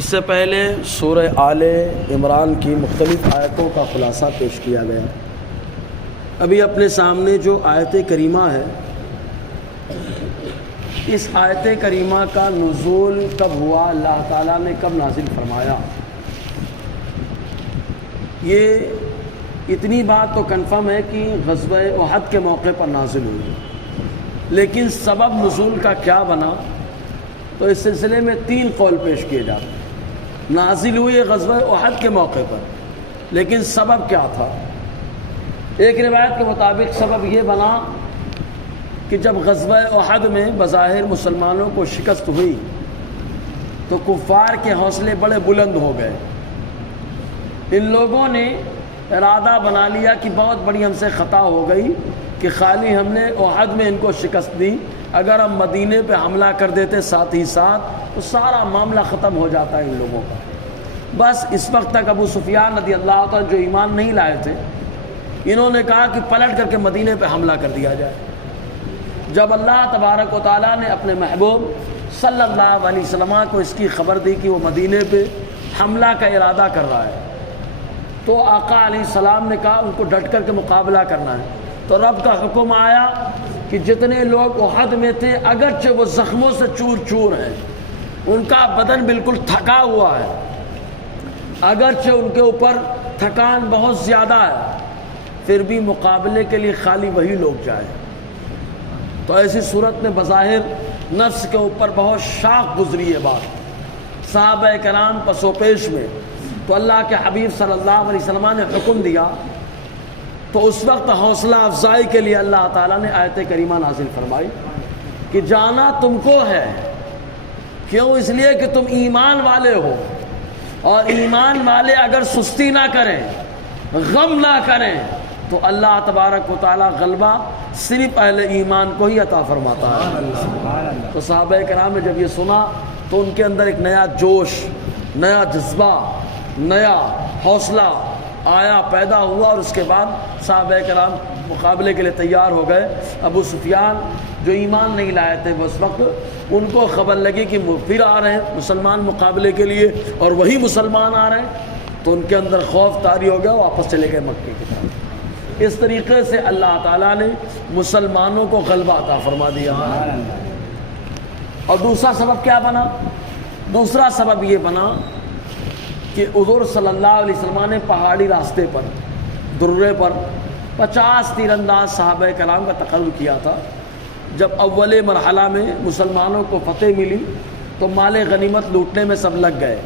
اس سے پہلے سورہ آل عمران کی مختلف آیتوں کا خلاصہ پیش کیا گیا۔ ابھی اپنے سامنے جو آیت کریمہ ہے، اس آیت کریمہ کا نزول کب ہوا، اللہ تعالیٰ نے کب نازل فرمایا، یہ اتنی بات تو کنفرم ہے کہ غزوہ احد کے موقع پر نازل ہوئی، لیکن سبب نزول کا کیا بنا تو اس سلسلے میں 3 قول پیش کیے جاتے ہیں۔ نازل ہوئی غزوہ احد کے موقع پر، لیکن سبب کیا تھا؟ ایک روایت کے مطابق سبب یہ بنا کہ جب غزوہ احد میں بظاہر مسلمانوں کو شکست ہوئی تو کفار کے حوصلے بڑے بلند ہو گئے۔ ان لوگوں نے ارادہ بنا لیا کہ بہت بڑی ہم سے خطا ہو گئی کہ خالی ہم نے احد میں ان کو شکست دی، اگر ہم مدینے پہ حملہ کر دیتے ساتھ ہی ساتھ تو سارا معاملہ ختم ہو جاتا ہے ان لوگوں کا۔ بس اس وقت تک ابو سفیان رضی اللہ عنہ جو ایمان نہیں لائے تھے، انہوں نے کہا کہ پلٹ کر کے مدینے پہ حملہ کر دیا جائے۔ جب اللہ تبارک و تعالیٰ نے اپنے محبوب صلی اللہ علیہ وسلم کو اس کی خبر دی کہ وہ مدینے پہ حملہ کا ارادہ کر رہا ہے، تو آقا علیہ السلام نے کہا ان کو ڈٹ کر کے مقابلہ کرنا ہے۔ تو رب کا حکم آیا کہ جتنے لوگ احد میں تھے، اگرچہ وہ زخموں سے چور چور ہیں، ان کا بدن بالکل تھکا ہوا ہے، اگرچہ ان کے اوپر تھکان بہت زیادہ ہے، پھر بھی مقابلے کے لیے خالی وہی لوگ جائیں۔ تو ایسی صورت میں بظاہر نفس کے اوپر بہت شاق گزری ہے بات، صحابہ کرام پس و پیش میں۔ تو اللہ کے حبیب صلی اللہ علیہ وسلم نے حکم دیا، تو اس وقت حوصلہ افزائی کے لیے اللہ تعالیٰ نے آیت کریمہ نازل فرمائی کہ جانا تم کو ہے، کیوں؟ اس لیے کہ تم ایمان والے ہو، اور ایمان والے اگر سستی نہ کریں، غم نہ کریں، تو اللہ تبارک و تعالیٰ غلبہ صرف اہل ایمان کو ہی عطا فرماتا ہے۔ تو صحابہ کرام نے جب یہ سنا تو ان کے اندر ایک نیا جوش، نیا جذبہ، نیا حوصلہ آیا، پیدا ہوا، اور اس کے بعد صحابہ کرام مقابلے کے لیے تیار ہو گئے۔ ابو سفیان جو ایمان نہیں لائے تھے، وہ اس وقت ان کو خبر لگی کہ پھر آ رہے ہیں مسلمان مقابلے کے لیے، اور وہی مسلمان آ رہے ہیں، تو ان کے اندر خوف طاری ہو گیا، واپس چلے گئے مکے کی طرف۔ اس طریقے سے اللہ تعالیٰ نے مسلمانوں کو غلبہ عطا فرما دیا۔ اور دوسرا سبب کیا بنا؟ دوسرا سبب یہ بنا کہ حضور صلی اللہ علیہ وسلم نے پہاڑی راستے پر، درے پر 50 تیر انداز صحابہ کرام کا تقرر کیا تھا۔ جب اول مرحلہ میں مسلمانوں کو فتح ملی تو مال غنیمت لوٹنے میں سب لگ گئے۔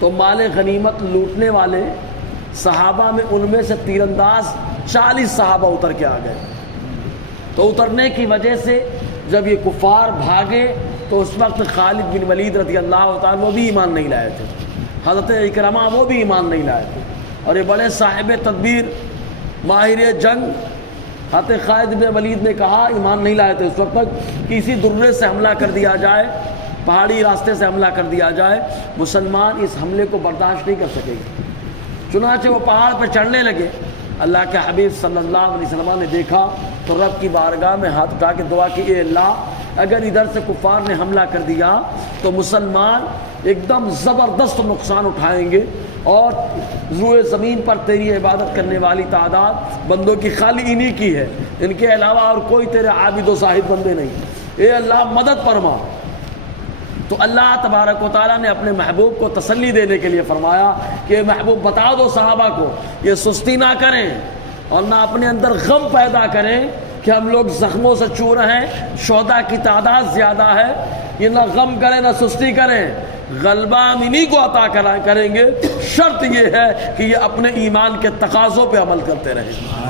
تو مال غنیمت لوٹنے والے صحابہ میں ان میں سے تیر انداز 40 صحابہ اتر کے آ گئے۔ تو اترنے کی وجہ سے جب یہ کفار بھاگے تو اس وقت خالد بن ولید رضی اللہ تعالیٰ وہ بھی ایمان نہیں لائے تھے، حضرت اکرمہ وہ بھی ایمان نہیں لائے تھے، اور یہ بڑے صاحب تدبیر ماہر جنگ حضرت خالد بن ولید نے کہا ایمان نہیں لائے تھے اس وقت تک کہ اسی درے سے حملہ کر دیا جائے، پہاڑی راستے سے حملہ کر دیا جائے، مسلمان اس حملے کو برداشت نہیں کر سکے گے۔ چنانچہ وہ پہاڑ پر چڑھنے لگے۔ اللہ کے حبیب صلی اللہ علیہ وسلم نے دیکھا تو رب کی بارگاہ میں ہاتھ اٹھا کے دعا کی، اے اللہ اگر ادھر سے کفار نے حملہ کر دیا تو مسلمان ایک دم زبردست نقصان اٹھائیں گے، اور روئے زمین پر تیری عبادت کرنے والی تعداد بندوں کی خالی انہی کی ہے، ان کے علاوہ اور کوئی تیرے عابد و زاہد بندے نہیں، اے اللہ مدد فرما۔ تو اللہ تبارک و تعالیٰ نے اپنے محبوب کو تسلی دینے کے لیے فرمایا کہ محبوب بتا دو صحابہ کو یہ سستی نہ کریں اور نہ اپنے اندر غم پیدا کریں کہ ہم لوگ زخموں سے چور ہیں، شہداء کی تعداد زیادہ ہے، یہ نہ غم کریں نہ سستی کریں، غلبہ ہم انہی کو عطا کریں گے، شرط یہ ہے کہ یہ اپنے ایمان کے تقاضوں پہ عمل کرتے رہیں۔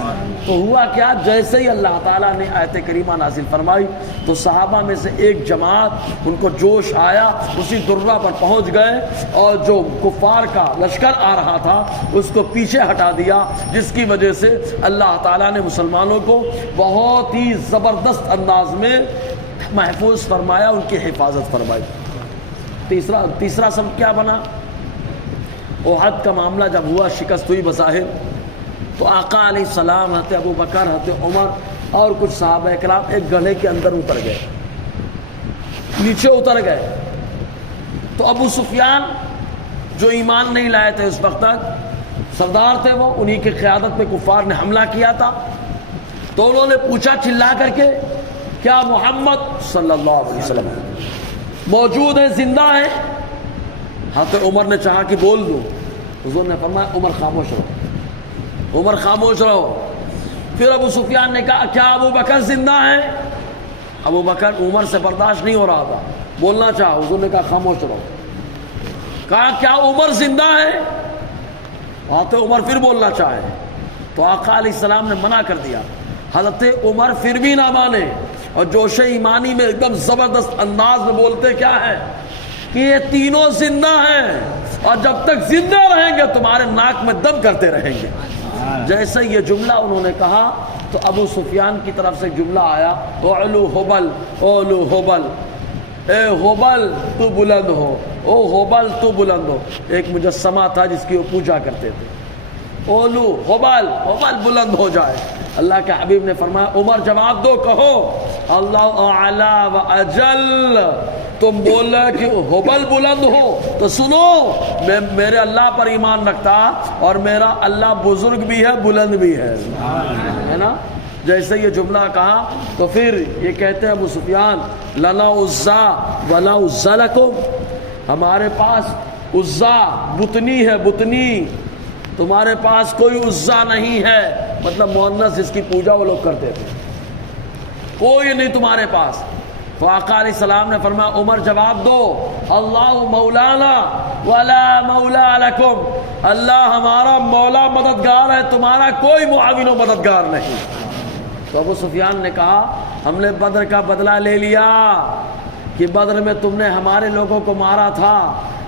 تو ہوا کیا؟ جیسے ہی اللہ تعالیٰ نے آیت کریمہ نازل فرمائی تو صحابہ میں سے ایک جماعت ان کو جوش آیا، اسی درہ پر پہنچ گئے، اور جو کفار کا لشکر آ رہا تھا اس کو پیچھے ہٹا دیا، جس کی وجہ سے اللہ تعالیٰ نے مسلمانوں کو بہت ہی زبردست انداز میں محفوظ فرمایا، ان کی حفاظت فرمائی۔ تیسرا سبب کیا بنا؟ احد کا معاملہ جب ہوا، شکست ہوئی بظاہر، تو آقا علیہ السلام، حضرت ابو بکر، حضرت عمر اور کچھ صحابہ کرام ایک گڑھے کے اندر اتر گئے، نیچے اتر گئے۔ تو ابو سفیان جو ایمان نہیں لائے تھے اس وقت تک، سردار تھے وہ، انہی کی قیادت میں کفار نے حملہ کیا تھا. تو انہوں نے پوچھا چلا کر کے کیا محمد صلی اللہ علیہ وسلم موجود ہیں، زندہ ہیں؟ حضرت عمر نے چاہا کہ بول دو. حضور نے فرمایا عمر خاموش رہو، عمر خاموش رہو. پھر ابو سفیان نے کہا کیا ابو بکر زندہ ہیں؟ ابو بکر عمر سے برداشت نہیں ہو رہا تھا، بولنا چاہا. حضور نے کہا خاموش رہو. کہا کیا عمر زندہ ہے؟ حضرت عمر پھر بولنا چاہے تو آقا علیہ السلام نے منع کر دیا. حضرت عمر پھر بھی نہ مانے اور جوش ایمانی میں ایک دم زبردست انداز میں بولتے کیا ہے کہ یہ تینوں زندہ ہیں اور جب تک زندہ رہیں گے تمہارے ناک میں دم کرتے رہیں گے. جیسے یہ جملہ انہوں نے کہا تو ابو سفیان کی طرف سے جملہ آیا اعلو حبل اعلو حبل، اے حبل تو بلند ہو، او حبل تو بلند ہو. ایک مجسمہ تھا جس کی وہ پوجا کرتے تھے. اولو حبل، حبل بلند ہو جائے. اللہ کے حبیب نے فرمایا عمر جواب دو، کہو اللہ اعلی و اجل. تم بول رہے کہ حبل بلند ہو تو سنو، میں میرے اللہ پر ایمان رکھتا اور میرا اللہ بزرگ بھی ہے بلند بھی ہے نا. جیسے یہ جملہ کہا تو پھر یہ کہتے ہیں ابو سفیان لنا عزا ولا عزا لکم، ہمارے پاس عزا بتنی ہے، بتنی، تمہارے پاس کوئی عزا نہیں ہے. مطلب مؤنث جس کی پوجا وہ لوگ کرتے تھے، کوئی نہیں تمہارے پاس. تو آقا علیہ السلام نے فرمایا عمر جواب دو اللہ مولانا ولا مولا لکم، اللہ ہمارا مولا مددگار ہے، تمہارا کوئی معاون و مددگار نہیں. تو ابو سفیان نے کہا ہم نے بدر کا بدلہ لے لیا کہ بدر میں تم نے ہمارے لوگوں کو مارا تھا،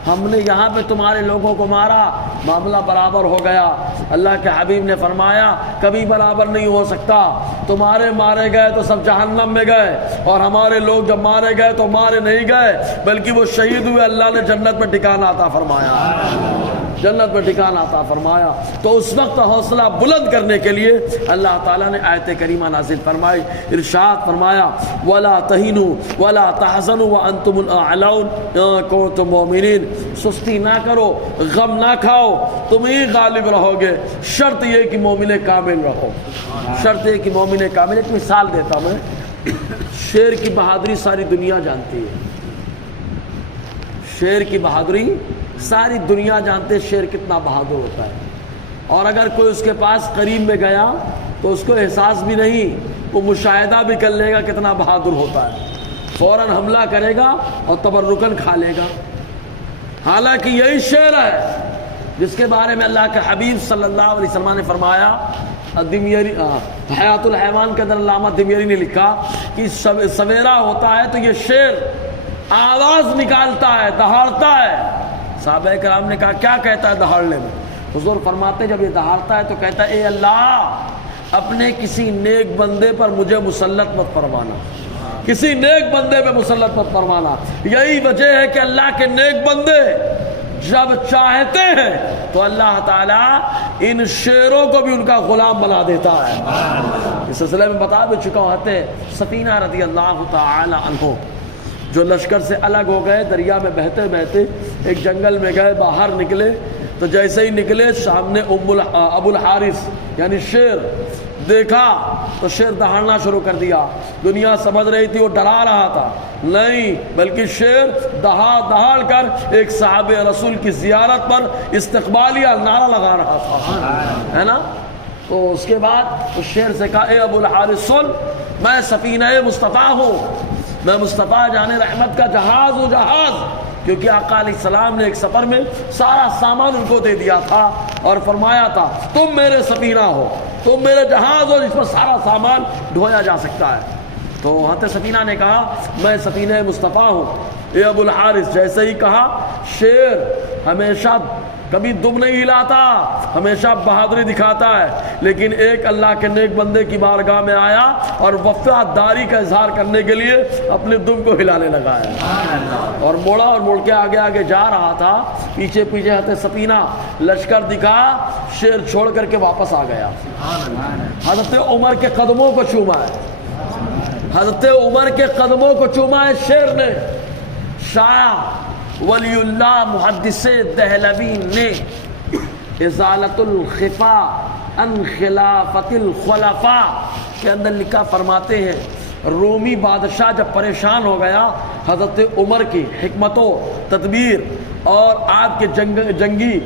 ہم نے یہاں پہ تمہارے لوگوں کو مارا، معاملہ برابر ہو گیا. اللہ کے حبیب نے فرمایا کبھی برابر نہیں ہو سکتا. تمہارے مارے گئے تو سب جہنم میں گئے اور ہمارے لوگ جب مارے گئے تو مارے نہیں گئے بلکہ وہ شہید ہوئے، اللہ نے جنت میں ٹھکانہ عطا فرمایا، جنت میں ٹھکانہ عطا فرمایا. تو اس وقت حوصلہ بلند کرنے کے لیے اللہ تعالیٰ نے آیت کریمہ نازل فرمائی. ارشاد فرمایا وَلَا تَهِنُوا وَلَا تَحْزَنُوا وَأَنْتُمُ الْأَعْلَوْنَ إِن كُنتُم مُؤْمِنِينَ. سستی نہ کرو، غم نہ کھاؤ، تم ہی غالب رہو گے، شرط یہ کہ مومن کامل رہو، شرط یہ کہ مومن کامل. ایک مثال دیتا میں، شیر کی بہادری ساری دنیا جانتی ہے، شیر کی بہادری ساری دنیا جانتے ہیں، شیر کتنا بہادر ہوتا ہے. اور اگر کوئی اس کے پاس قریب میں گیا تو اس کو احساس بھی نہیں، وہ مشاہدہ بھی کر لے گا کتنا بہادر ہوتا ہے، فوراً حملہ کرے گا اور تبرکن کھا لے گا. حالانکہ یہی شیر ہے جس کے بارے میں اللہ کے حبیب صلی اللہ علیہ وسلم نے فرمایا. دمیری حیات الحیوان کے اندر علامہ دمیری نے لکھا کہ سویرا ہوتا ہے تو یہ شیر آواز نکالتا ہے، دہاڑتا ہے. صحابہ کرام نے کہا کیا کہتا ہے دہاڑنے میں؟ حضور فرماتے جب یہ دہاڑتا ہے تو کہتا ہے اے اللہ اپنے کسی نیک بندے پر مجھے مسلط مت فرمانا، کسی نیک بندے پہ مسلط مت فرمانا. یہی وجہ ہے کہ اللہ کے نیک بندے جب چاہتے ہیں تو اللہ تعالیٰ ان شیروں کو بھی ان کا غلام بنا دیتا ہے. اس سلسلے میں بتا بھی چکا ہوتے سفینہ رضی اللہ تعالی عنہ جو لشکر سے الگ ہو گئے، دریا میں بہتے بہتے ایک جنگل میں گئے، باہر نکلے تو جیسے ہی نکلے سامنے ابو الحارث یعنی شیر دیکھا تو شیر دہاڑنا شروع کر دیا. دنیا سمجھ رہی تھی وہ ڈرا رہا تھا، نہیں بلکہ شیر دہاڑ کر ایک صحابہ رسول کی زیارت پر استقبالیہ نعرہ لگا رہا تھا، ہے نا. تو اس کے بعد اس شیر سے کہا اے ابو الحارث سن، میں سفینہ مصطفیٰ ہوں، میں مصطفیٰ جان رحمت کا جہاز ہوں، جہاز. کیونکہ آقا علیہ السلام نے ایک سفر میں سارا سامان ان کو دے دیا تھا اور فرمایا تھا تم میرے سفینہ ہو، تم میرے جہاز ہو جس پر سارا سامان ڈھویا جا سکتا ہے. تو حضرت سفینہ نے کہا میں سفینہ مصطفیٰ ہوں. اے ابو الحارث جیسے ہی کہا، شیر ہمیشہ کبھی دم نہیں ہلاتا، ہمیشہ بہادری دکھاتا ہے، لیکن ایک اللہ کے نیک بندے کی بارگاہ میں آیا اور وفاداری کا اظہار کرنے کے لیے اپنے دم کو ہلانے لگا ہے اور موڑا اور موڑ کے آگے آگے جا رہا تھا. پیچھے پیچھے حضرت سفینہ لشکر دکھا، شیر چھوڑ کر کے واپس آ گیا. حضرت عمر کے قدموں کو چوما ہے، حضرت عمر کے قدموں کو چوما ہے شیر نے. شاہ ولی اللہ محدث دہلوی نے ازالت الخفا عن خلافت الخلفاء کے اندر لکھا، فرماتے ہیں رومی بادشاہ جب پریشان ہو گیا حضرت عمر کی حکمت و تدبیر اور آپ کے جنگی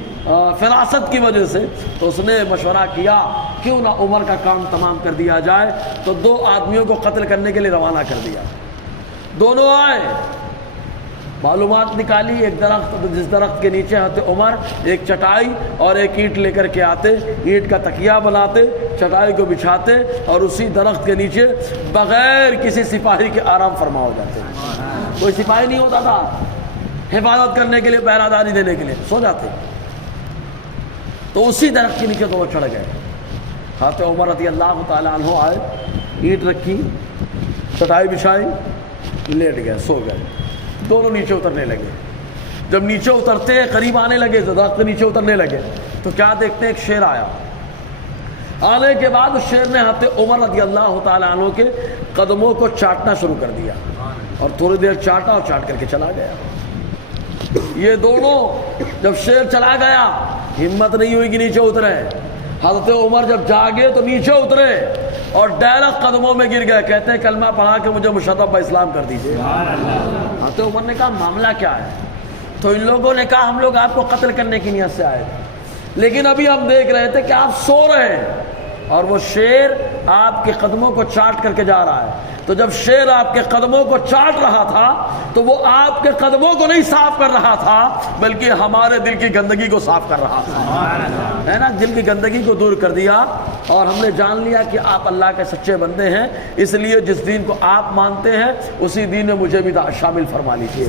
فراست کی وجہ سے، تو اس نے مشورہ کیا کیوں نہ عمر کا کام تمام کر دیا جائے، تو 2 آدمیوں کو قتل کرنے کے لیے روانہ کر دیا۔ دونوں آئے، معلومات نکالی، ایک درخت، جس درخت کے نیچے حضرت عمر ایک چٹائی اور ایک اینٹ لے کر کے آتے، اینٹ کا تکیہ بناتے، چٹائی کو بچھاتے اور اسی درخت کے نیچے بغیر کسی سپاہی کے آرام فرما ہو جاتے۔ کوئی سپاہی نہیں ہوتا تھا حفاظت کرنے کے لیے، پہرہ داری دینے کے لیے، سو جاتے۔ تو اسی درخت کے نیچے تو وہ چڑھ گئے۔ حضرت عمر رضی اللہ تعالیٰ عنہ آئے، اینٹ رکھی، چٹائی بچھائی، لیٹ گئے، سو گئے۔ دونوں نیچے اترنے لگے۔ جب نیچے اترتے قریب آنے لگے، درخت کے نیچے اترنے لگے، تو کیا دیکھتے ایک شیر آیا۔ آنے کے بعد اس شیر نے حضرت عمر رضی اللہ تعالیٰ عنہ کے قدموں کو چاٹنا شروع کر دیا، اور تھوڑی دیر چاٹا اور چاٹ کر کے چلا گیا۔ یہ دونوں جب شیر چلا گیا، ہمت نہیں ہوئی کہ نیچے اترے۔ حضرت عمر جب جاگے تو نیچے اترے اور ڈائریکٹ قدموں میں گر گئے، کہتے ہیں کلمہ پڑھا کے مجھے مشرف اسلام کر دیجیے۔ حضرت عمر نے کہا معاملہ کیا ہے؟ تو ان لوگوں نے کہا ہم لوگ آپ کو قتل کرنے کی نیت سے آئے تھے، لیکن ابھی ہم دیکھ رہے تھے کہ آپ سو رہے ہیں اور وہ شیر آپ کے قدموں کو چاٹ کر کے جا رہا ہے۔ تو جب شیر آپ کے قدموں کو چاٹ رہا تھا تو وہ آپ کے قدموں کو نہیں صاف کر رہا تھا، بلکہ ہمارے دل کی گندگی کو صاف کر رہا تھا، ہے نا، دل کی گندگی کو دور کر دیا۔ اور ہم نے جان لیا کہ آپ اللہ کے سچے بندے ہیں، اس لیے جس دین کو آپ مانتے ہیں اسی دین میں مجھے بھی شامل فرما لیجیے۔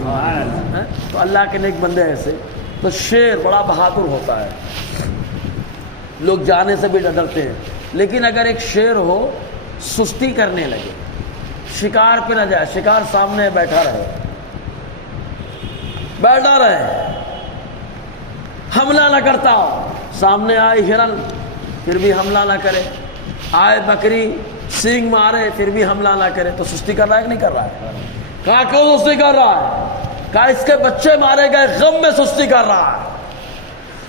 تو اللہ کے نیک بندے ایسے۔ تو شیر بڑا بہادر ہوتا ہے، لوگ جانے سے بھی ڈرتے ہیں، لیکن اگر ایک شیر ہو سستی کرنے لگے، شکار پہ نہ جائے، شکار سامنے بیٹھا رہے، حملہ نہ کرتا ہو، سامنے آئے ہرن پھر بھی حملہ نہ کرے، آئے بکری سینگ مارے پھر بھی حملہ نہ کرے، تو سستی کر رہا ہے کہ نہیں کر رہا ہے؟ کہا کیوں سستی کر رہا ہے؟ کہا اس کے بچے مارے گئے غم میں سستی کر رہا ہے۔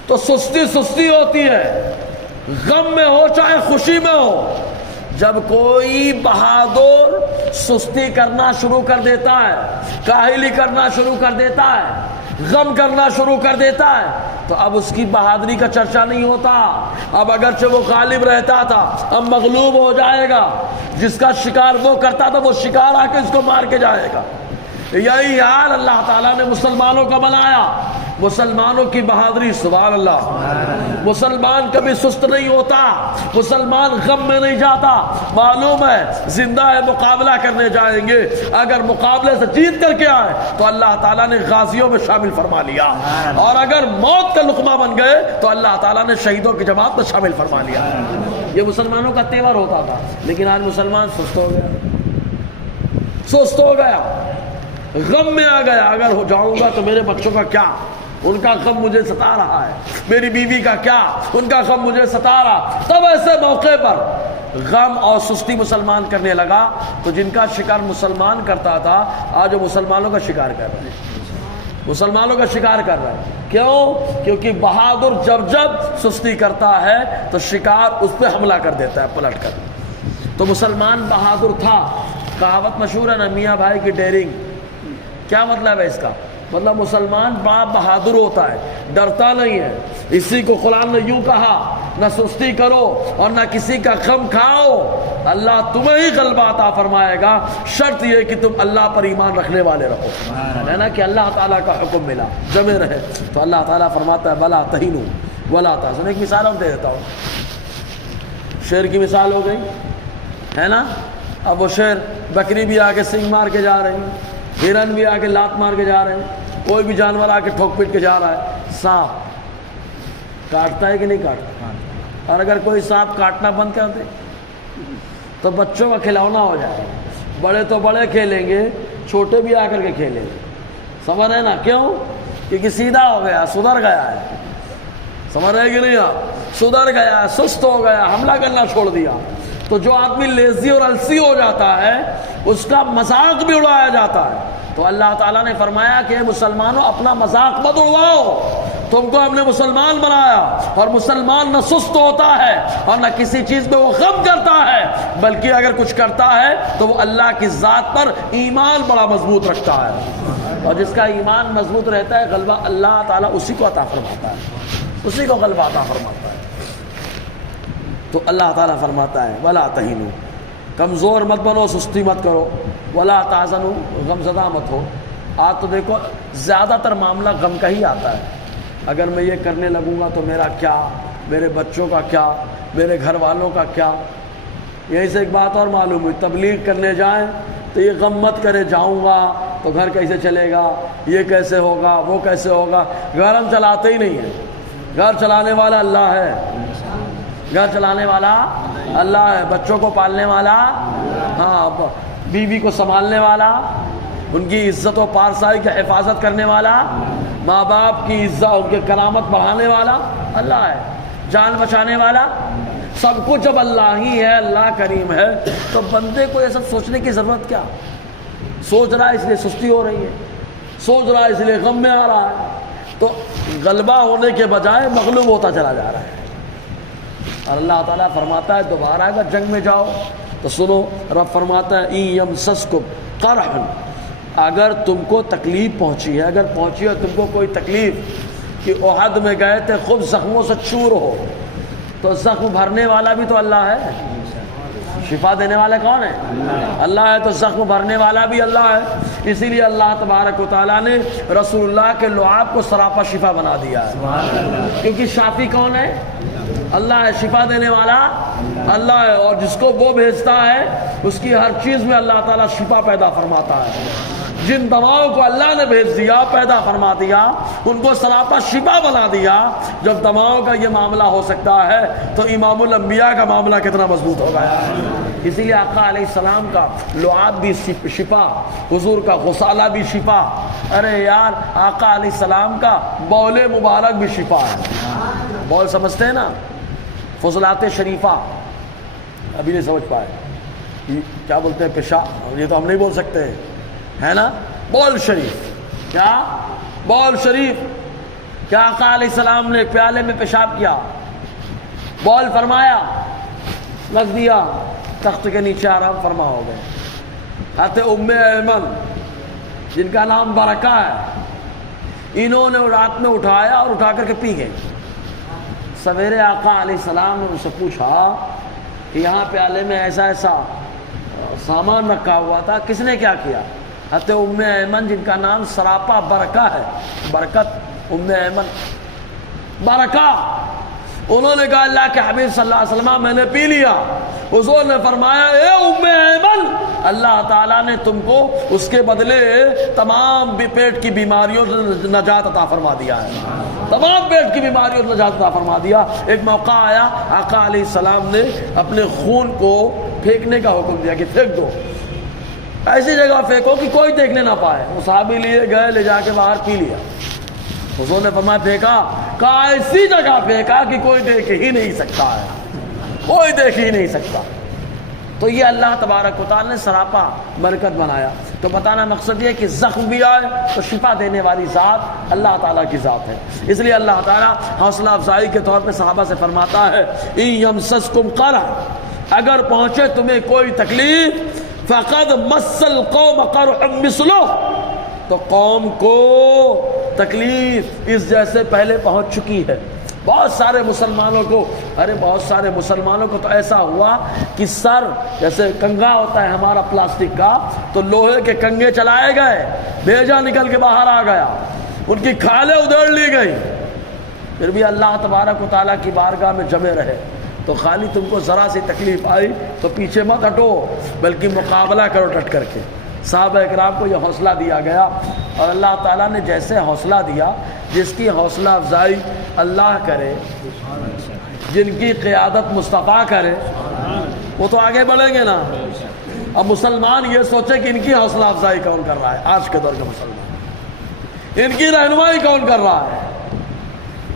تو سستی سستی ہوتی ہے، غم میں ہو چاہے خوشی میں ہو۔ جب کوئی بہادر سستی کرنا شروع کر دیتا ہے، کاہلی کرنا شروع کر دیتا ہے، غم کرنا شروع کر دیتا ہے، تو اب اس کی بہادری کا چرچا نہیں ہوتا۔ اب اگرچہ وہ غالب رہتا تھا، اب مغلوب ہو جائے گا۔ جس کا شکار وہ کرتا تھا وہ شکار آ کے اس کو مار کے جائے گا۔ یہی حال اللہ تعالیٰ نے مسلمانوں کا بنایا۔ مسلمانوں کی بہادری، سبحان اللہ، مسلمان کبھی سست نہیں ہوتا، مسلمان غم میں نہیں جاتا۔ معلوم ہے زندہ ہے، مقابلہ کرنے جائیں گے، اگر مقابلے سے جیت کر کے آئے تو اللہ تعالیٰ نے غازیوں میں شامل فرما لیا، اور اگر موت کا لقمہ بن گئے تو اللہ تعالیٰ نے شہیدوں کی جماعت میں شامل فرما لیا۔ یہ مسلمانوں کا تیور ہوتا تھا، لیکن آج مسلمان سست ہو گیا، سست ہو گیا، غم میں آ گیا۔ اگر ہو جاؤں گا تو میرے بچوں کا کیا، ان کا غم مجھے ستا رہا ہے، میری بیوی کا کیا، ان کا غم مجھے ستا رہا۔ تب ایسے موقع پر غم اور سستی مسلمان کرنے لگا، تو جن کا شکار مسلمان کرتا تھا آج وہ مسلمانوں کا شکار کر رہے ہیں، مسلمانوں کا شکار کر رہے ہیں۔ کیوں؟ کیونکہ بہادر جب سستی کرتا ہے تو شکار اس پہ حملہ کر دیتا ہے پلٹ کر۔ تو مسلمان بہادر تھا۔ کہاوت مشہور ہے نا، میاں بھائی کی ڈیرنگ۔ کیا مطلب ہے اس کا؟ مطلب مسلمان بڑا بہادر ہوتا ہے، ڈرتا نہیں ہے۔ اسی کو قرآن نے یوں کہا، نہ سستی کرو اور نہ کسی کا غم کھاؤ، اللہ تمہیں ہی غلبہ عطا فرمائے گا، شرط یہ کہ تم اللہ پر ایمان رکھنے والے رہو۔ ہے نا کہ اللہ تعالیٰ کا حکم ملا، جمے رہے، تو اللہ تعالیٰ فرماتا ہے ولا تہینوا ولا تحزنوا۔ ایک مثال ہم دے دیتا ہوں، شیر کی مثال ہو گئی، ہے نا۔ اب وہ شیر، بکری بھی آ کے سینگ مار کے جا رہی ہے، ہرن بھی آ کے لات مار کے جا رہے ہیں، کوئی بھی جانور آ کے ٹھوک پیٹ کے جا رہا ہے۔ سانپ کاٹتا ہے کہ نہیں کاٹتا؟ اور اگر کوئی سانپ کاٹنا بند کر دے تو بچوں کا کھلونا ہو جائے گا، بڑے تو بڑے کھیلیں گے، چھوٹے بھی آ کر کے کھیلیں گے، سمجھ رہے نا؟ کیوں؟ کیونکہ سیدھا ہو گیا، سدھر گیا ہے، سمجھ رہے کہ نہیں آپ؟ سدھر گیا، سست ہو گیا، حملہ کرنا چھوڑ دیا۔ تو جو آدمی لیزی اور السی ہو جاتا ہے اس کا مذاق بھی اڑایا جاتا ہے، تو اللہ تعالیٰ نے فرمایا کہ مسلمانوں اپنا مذاق مت اڑواؤ، تم کو ہم نے مسلمان بنایا، اور مسلمان نہ سست ہوتا ہے اور نہ کسی چیز میں وہ غم کرتا ہے، بلکہ اگر کچھ کرتا ہے تو وہ اللہ کی ذات پر ایمان بڑا مضبوط رکھتا ہے، اور جس کا ایمان مضبوط رہتا ہے غلبہ اللہ تعالیٰ اسی کو عطا فرماتا ہے، اسی کو غلبہ عطا فرماتا ہے۔ تو اللہ تعالیٰ فرماتا ہے وَلَا تَهِنُوا، کمزور مت بنو، سستی مت کرو، وَلَا تَحْزَنُوا، غمزدہ مت ہو۔ آج تو دیکھو زیادہ تر معاملہ غم کا ہی آتا ہے، اگر میں یہ کرنے لگوں گا تو میرا کیا، میرے بچوں کا کیا، میرے گھر والوں کا کیا۔ یہی سے ایک بات اور معلوم ہوئی، تبلیغ کرنے جائیں تو یہ غم مت کرے جاؤں گا تو گھر کیسے چلے گا، یہ کیسے ہوگا، وہ کیسے ہوگا۔ گھر ہم چلاتے ہی نہیں ہیں، گھر چلانے والا اللہ ہے، گھر چلانے والا اللہ ہے، بچوں کو پالنے والا، ہاں بیوی کو سنبھالنے والا، ان کی عزت و پارسائی کی حفاظت کرنے والا، ماں باپ کی عزت، ان کی کرامت بڑھانے والا اللہ ہے، جان بچانے والا، سب کچھ جب اللہ ہی ہے، اللہ کریم ہے، تو بندے کو یہ سب سوچنے کی ضرورت کیا؟ سوچ رہا ہے اس لیے سستی ہو رہی ہے، سوچ رہا ہے اس لیے غم میں آ رہا ہے، تو غلبہ ہونے کے بجائے مغلوب ہوتا چلا جا رہا ہے۔ اور اللہ تعالیٰ فرماتا ہے دوبارہ اگر جنگ میں جاؤ تو سنو، رب فرماتا ہے اِن یمسسکم قرح، اگر تم کو تکلیف پہنچی ہے، اگر پہنچی ہے تم کو کوئی تکلیف، کہ احد میں گئے تھے خود زخموں سے چور ہو، تو زخم بھرنے والا بھی تو اللہ ہے، شفا دینے والا کون ہے؟ اللہ ہے، تو زخم بھرنے والا بھی اللہ ہے۔ اسی لیے اللہ تبارک و تعالیٰ نے رسول اللہ کے لعاب کو سراپا شفا بنا دیا ہے، کیونکہ شافی کون ہے؟ اللہ ہے، شفا دینے والا اللہ ہے، اور جس کو وہ بھیجتا ہے اس کی ہر چیز میں اللہ تعالیٰ شفا پیدا فرماتا ہے۔ جن دواؤں کو اللہ نے بھیج دیا، پیدا فرما دیا، ان کو سراپا شفا بنا دیا۔ جب دواؤں کا یہ معاملہ ہو سکتا ہے تو امام الانبیاء کا معاملہ کتنا مضبوط ہو گیا ہے۔ اسی لیے آقا علیہ السلام کا لعاب بھی شفا، حضور کا غسالہ بھی شفا، ارے یار آقا علیہ السلام کا بول مبارک بھی شفا ہے۔ بول سمجھتے ہیں نا، فضلات شریفہ، ابھی نہیں سمجھ پائے کیا بولتے ہیں، پیشاب، یہ تو ہم نہیں بول سکتے ہے نا، بول شریف، کیا بول شریف، کیا آقا علیہ السلام نے پیالے میں پیشاب کیا، بول فرمایا، رکھ دیا، تخت کے نیچے آرام فرما ہو گئے۔ حضرت ام ایمن جن کا نام برکہ ہے، انہوں نے رات میں اٹھایا اور اٹھا کر کے پی گئے۔ سویرے آقا علیہ السلام نے ان سے پوچھا کہ یہاں پیالے میں ایسا ایسا سامان رکھا ہوا تھا، کس نے کیا کیا؟ حضرت ام ایمن جن کا نام سراپا برکہ ہے، برکت ام ایمن برکہ، انہوں نے کہا اللہ کے حبیب صلی اللہ علیہ وسلم میں نے پی لیا۔ حضور نے فرمایا اے ام ایمن، اللہ تعالیٰ نے تم کو اس کے بدلے تمام پیٹ کی بیماریوں سے نجات عطا فرما دیا ہے، تمام پیٹ کی بیماریوں سے نجات عطا فرما دیا۔ ایک موقع آیا، آقا علیہ السلام نے اپنے خون کو پھینکنے کا حکم دیا کہ پھینک دو، ایسی جگہ پھینکو کہ کوئی دیکھنے نہ پائے۔ وہ صحابی لیے گئے، لے جا کے باہر پی لیا۔ حضور نے فرمایا پھینکا، کہا ایسی جگہ پھینکا کہ کوئی دیکھ ہی نہیں سکتا ہے، کوئی دیکھ ہی نہیں سکتا۔ تو یہ اللہ تبارک و تعالیٰ نے سراپا برکت بنایا۔ تو بتانا مقصد یہ کہ زخم بھی آئے تو شفا دینے والی ذات اللہ تعالیٰ کی ذات ہے۔ اس لیے اللہ تعالیٰ حوصلہ افزائی کے طور پہ صحابہ سے فرماتا ہے اِن یمسسکم قرح، اگر پہنچے تمہیں کوئی تکلیف، فقد مس القوم قرح مثلہ، تو قوم کو تکلیف اس جیسے پہلے پہنچ چکی ہے۔ بہت سارے مسلمانوں کو، ارے بہت سارے مسلمانوں کو تو ایسا ہوا کہ سر، جیسے کنگا ہوتا ہے ہمارا پلاسٹک کا، تو لوہے کے کنگے چلائے گئے، بھیجا نکل کے باہر آ گیا، ان کی کھالیں ادھیڑ لی گئی، پھر بھی اللہ تبارک و تعالیٰ کی بارگاہ میں جمے رہے۔ تو خالی تم کو ذرا سی تکلیف آئی تو پیچھے مت ہٹو، بلکہ مقابلہ کرو ڈٹ کر کے۔ صحابہ اکرام کو یہ حوصلہ دیا گیا، اور اللہ تعالیٰ نے جیسے حوصلہ دیا، جس کی حوصلہ افزائی اللہ کرے، جن کی قیادت مصطفیٰ کرے، وہ تو آگے بڑھیں گے نا۔ اب مسلمان یہ سوچے کہ ان کی حوصلہ افزائی کون کر رہا ہے، آج کے دور کے مسلمان ان کی رہنمائی کون کر رہا ہے۔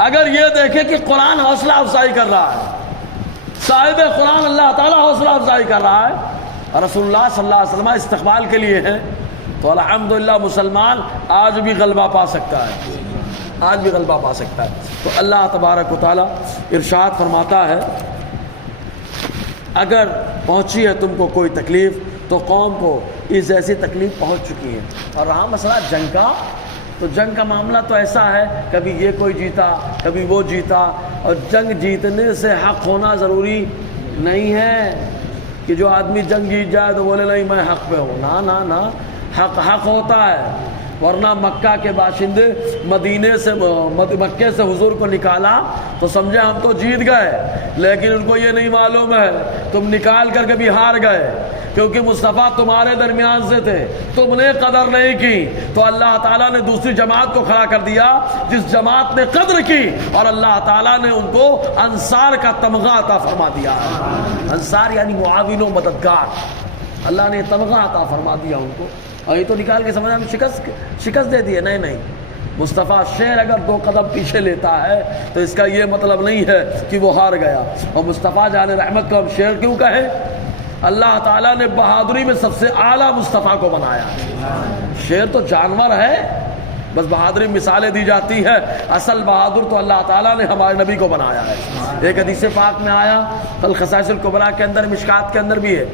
اگر یہ دیکھے کہ قرآن حوصلہ افزائی کر رہا ہے، صاحب قرآن اللہ تعالیٰ حوصلہ افزائی کر رہا ہے، رسول اللہ صلی اللہ علیہ وسلم استقبال کے لیے ہیں، تو الحمدللہ مسلمان آج بھی غلبہ پا سکتا ہے، آج بھی غلبہ پا سکتا ہے۔ تو اللہ تبارک و تعالیٰ ارشاد فرماتا ہے اگر پہنچی ہے تم کو کوئی تکلیف تو قوم کو اس جیسی تکلیف پہنچ چکی ہے۔ اور رہا مسئلہ جنگ کا، تو جنگ کا معاملہ تو ایسا ہے کبھی یہ کوئی جیتا کبھی وہ جیتا، اور جنگ جیتنے سے حق ہونا ضروری نہیں ہے کہ جو آدمی جنگ جیت جائے تو بولے نہیں میں حق پہ ہوں، نہ نہ، حق ہوتا ہے۔ ورنہ مکہ کے باشندے مکے سے حضور کو نکالا تو سمجھے ہم تو جیت گئے، لیکن ان کو یہ نہیں معلوم ہے تم نکال کر کے بھی ہار گئے، کیونکہ مصطفیٰ تمہارے درمیان سے تھے، تم نے قدر نہیں کی، تو اللہ تعالیٰ نے دوسری جماعت کو کھڑا کر دیا جس جماعت نے قدر کی، اور اللہ تعالیٰ نے ان کو انصار کا تمغہ عطا فرما دیا۔ انصار یعنی معاون و مددگار، اللہ نے تمغہ عطا فرما دیا ان کو۔ اور یہ تو نکال کے سمجھا ہم شکست دے دیے، نہیں، مصطفیٰ شیر اگر 2 قدم پیچھے لیتا ہے تو اس کا یہ مطلب نہیں ہے کہ وہ ہار گیا۔ اور مصطفیٰ جان رحمت کو ہم شیر کیوں کہیں؟ اللہ تعالیٰ نے بہادری میں سب سے اعلیٰ مصطفیٰ کو بنایا۔ شیر تو جانور ہے، بس بہادری مثالیں دی جاتی ہے، اصل بہادر تو اللہ تعالیٰ نے ہمارے نبی کو بنایا ہے۔ ایک حدیث پاک میں آیا، الخصائص الکبریٰ کے اندر، مشکات کے اندر بھی ہے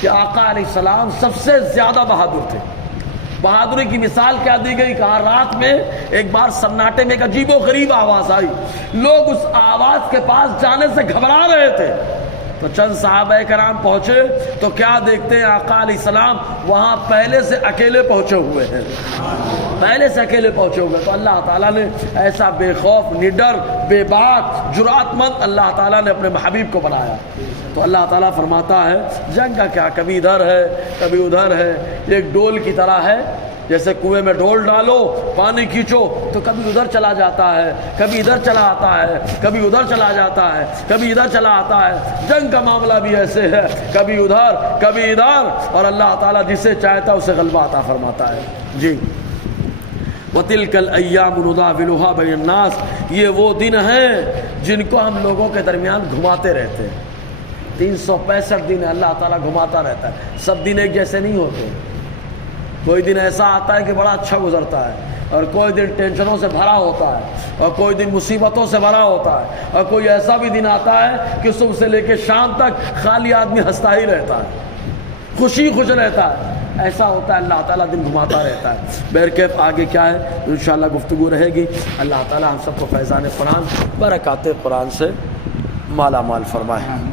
کہ آقا علیہ السلام سب سے زیادہ بہادر تھے۔ بہادری کی مثال کیا دی گئی؟ کہا رات میں ایک بار سناٹے میں ایک عجیب و غریب آواز آئی، لوگ اس آواز کے پاس جانے سے گھبرا رہے تھے، تو چند صحابہ کرام پہنچے تو کیا دیکھتے ہیں آقا علیہ السلام وہاں پہلے سے اکیلے پہنچے ہوئے ہیں، تو اللہ تعالیٰ نے ایسا بے خوف، نڈر، بے باک، جرأت مند اللہ تعالیٰ نے اپنے محبوب کو بنایا۔ تو اللہ تعالیٰ فرماتا ہے جنگ کا کیا، کبھی ادھر ہے کبھی ادھر ہے، ایک ڈول کی طرح ہے، جیسے کنویں میں ڈول ڈالو پانی کھینچو تو کبھی ادھر چلا جاتا ہے، کبھی ادھر چلا آتا ہے، کبھی ادھر چلا جاتا ہے، کبھی ادھر چلا آتا ہے۔ جنگ کا معاملہ بھی ایسے ہے، کبھی ادھر کبھی ادھر، اور اللہ تعالیٰ جسے چاہتا ہے اسے غلبہ عطا فرماتا ہے۔ جی، وَتِلْكَ الْأَيَّامُ نُدَاوِلُهَا بَيْنَ النَّاسِ، یہ وہ دن ہیں جن کو ہم لوگوں کے درمیان گھماتے رہتے ہیں۔ 365 دن اللہ تعالیٰ گھماتا رہتا ہے، سب دن ایک جیسے نہیں ہوتے۔ کوئی دن ایسا آتا ہے کہ بڑا اچھا گزرتا ہے، اور کوئی دن ٹینشنوں سے بھرا ہوتا ہے، اور کوئی دن مصیبتوں سے بھرا ہوتا ہے، اور کوئی ایسا بھی دن آتا ہے کہ صبح سے لے کے شام تک خالی آدمی ہنستا ہی رہتا ہے، خوش رہتا ہے۔ ایسا ہوتا ہے، اللہ تعالیٰ دن گھماتا رہتا ہے۔ بہرکیف آگے کیا ہے انشاءاللہ گفتگو رہے گی۔ اللہ تعالیٰ ہم سب کو فیضان قرآن، برکات قرآن سے مالا مال فرمائے۔